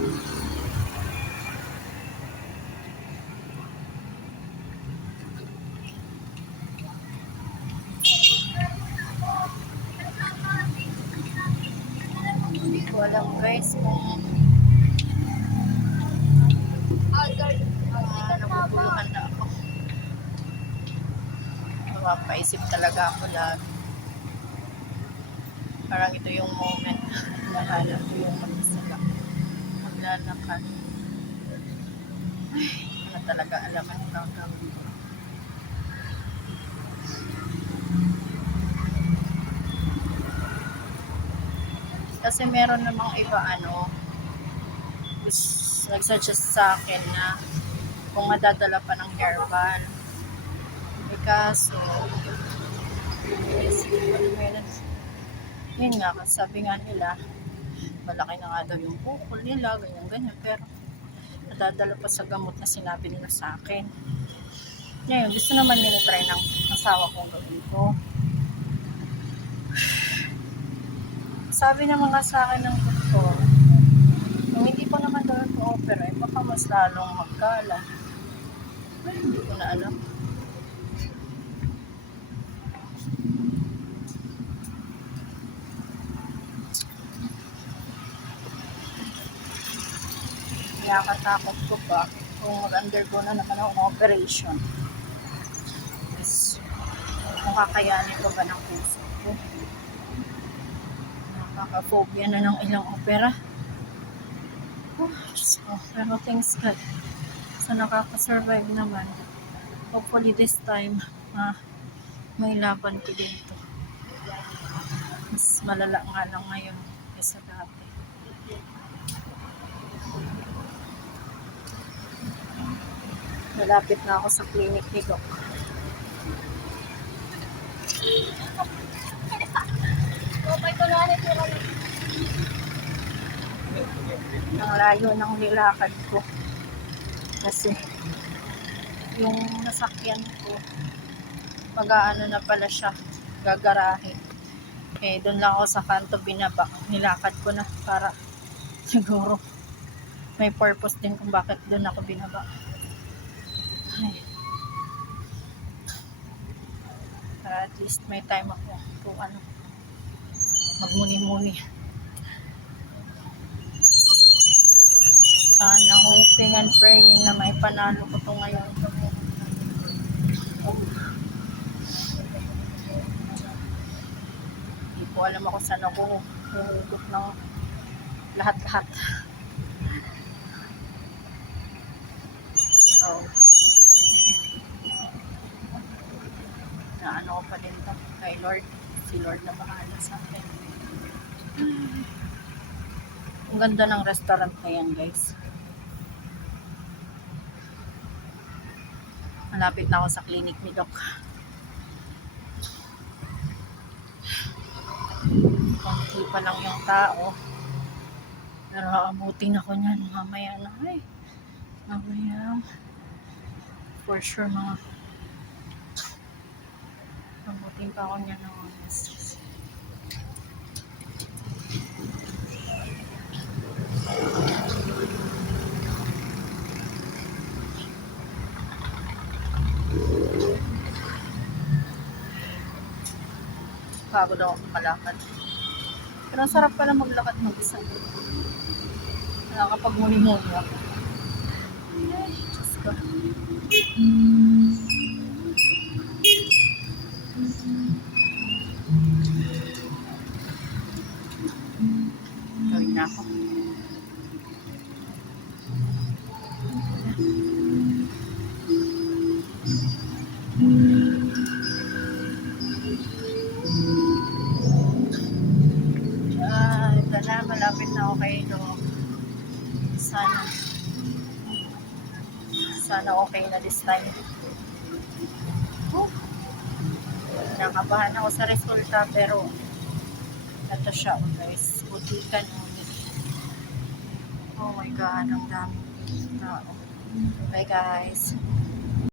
Hindi ko alam guys kung nabubuluhan na ako. Mapapaisip talaga ako lagi. Parang ito yung moment na hanap ko yung mag-isa lang. Maglalakad. Ay, ano talaga alam ang gagawin ko. Kasi meron namang iba nagsuggest sa akin na kung madadala pa ng herbal. Kaso, yun nga, sabi nga nila, malaki na nga daw yung bukol nila, ganyan-ganyan, pero nadadala pa sa gamot na sinabi nila sa akin. Ngayon, gusto naman nila try ng asawa kong gawin ko. Sabi naman nga sa akin ng doktor, kung hindi ko naman daw ito opera, baka mas lalong magkala. Ay, hindi ko na alam. Nakakatakot ko pa kung mag-undergo na naman ako ng operation. Yes. Kung kakayanin ko ba ng puso ko. Nakaka-phobia na ng ilang opera. Pero thanks God. So nakaka-survive naman. Hopefully this time, may laban ko dito. Mas malala nga lang ngayon kaysa dati. Malapit na ako sa clinic ni Doc. Ang layo ng nilakad ko. Kasi yung nasakyan ko, mag-aano na pala siya, gagarahe. Eh, doon lang ako sa kanto binaba. Nilakad ko na para siguro may purpose din kung bakit doon ako binaba. Ay. Para at least may time ako kung magmuni-muni. Sana hoping and praying na may panalo ko to ngayon. Hindi ko alam ako saan ako huhugot ng lahat-lahat. So, na ko pa din to kay Lord. Si Lord na bahala sa akin. Ang ganda ng restaurant na yan, guys. Malapit na ako sa clinic ni Doc. Konti pa lang yung tao. Pero abutin ako niyan. Mamaya na. Ay, mamaya. For sure, abutin pa ako niyan ng oras. Pagod ako malakad. Pero ang sarap pala maglakad mag-isa. Nakakapag-muni-muni ako. Ay, Diyos ko. Gawin na ako. Malapit na ako kay Doc. Sana okay na this time. Nakabahan ako sa resulta pero ito siya, guys. Butikan ulit. Oh my God, ang dami tao. Bye guys.